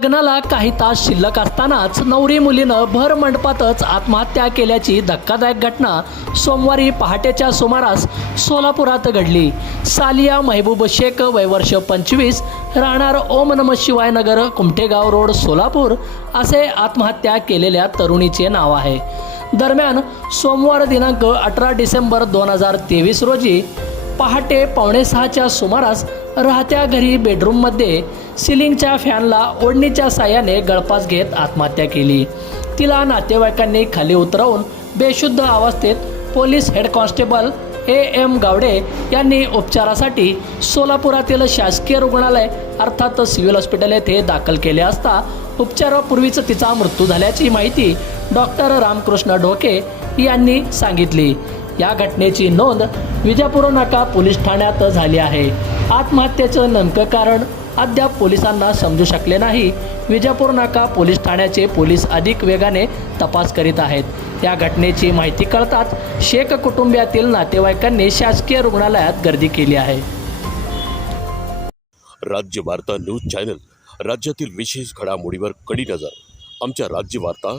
लग्नाला काही तास शिल्लक असतानाच नवरी मुलीनं भर मंडपातच आत्महत्या केल्याची धक्कादायक घटना सोमवारी पहाटेच्या सुमारास सोलापुरात घडली. सालिया महबूब शेख वय वर्ष पंचवीस राहणार ओम नम शिवाय नगर कुमठेगाव रोड सोलापूर असे आत्महत्या केलेल्या तरुणीचे नाव आहे. दरम्यान सोमवार दिनांक अठरा डिसेंबर दोन हजार तेवीस रोजी पहाटे पावणे सहाच्या सुमारास राहत्या घरी बेडरूममध्ये सिलिंगच्या फॅनला ओढणीच्या साह्याने गळपास घेत आत्महत्या केली. तिला नातेवाईकांनी खाली उतरवून बेशुद्ध अवस्थेत police head constable A M Gawde यांनी उपचारासाठी सोलापुरातील शासकीय रुग्णालय अर्थात सिव्हिल हॉस्पिटल येथे दाखल केले असता उपचारापूर्वीच तिचा मृत्यू झाल्याची माहिती डॉक्टर रामकृष्ण ढोके यांनी सांगितली. या घटनेची नोंद विजापूर नाका पोलीस ठाण्यात झाली आहे. आत्महत्येचं नेमकं कारण अद्याप पोलिसांना समजू शकले नाही. विजापूर नाका पोलीस ठाण्याचे पोलीस अधिक वेगाने तपास करीत आहेत. या घटनेची माहिती कळताच शेख कुटुंबियातील नातेवाईकांनी शासकीय रुग्णालयात गर्दी केली आहे. राज्य वार्ता न्यूज चॅनल राज्यातील विशेष घडामोडीवर कडी नजर. आमच्या राज्य वार्ता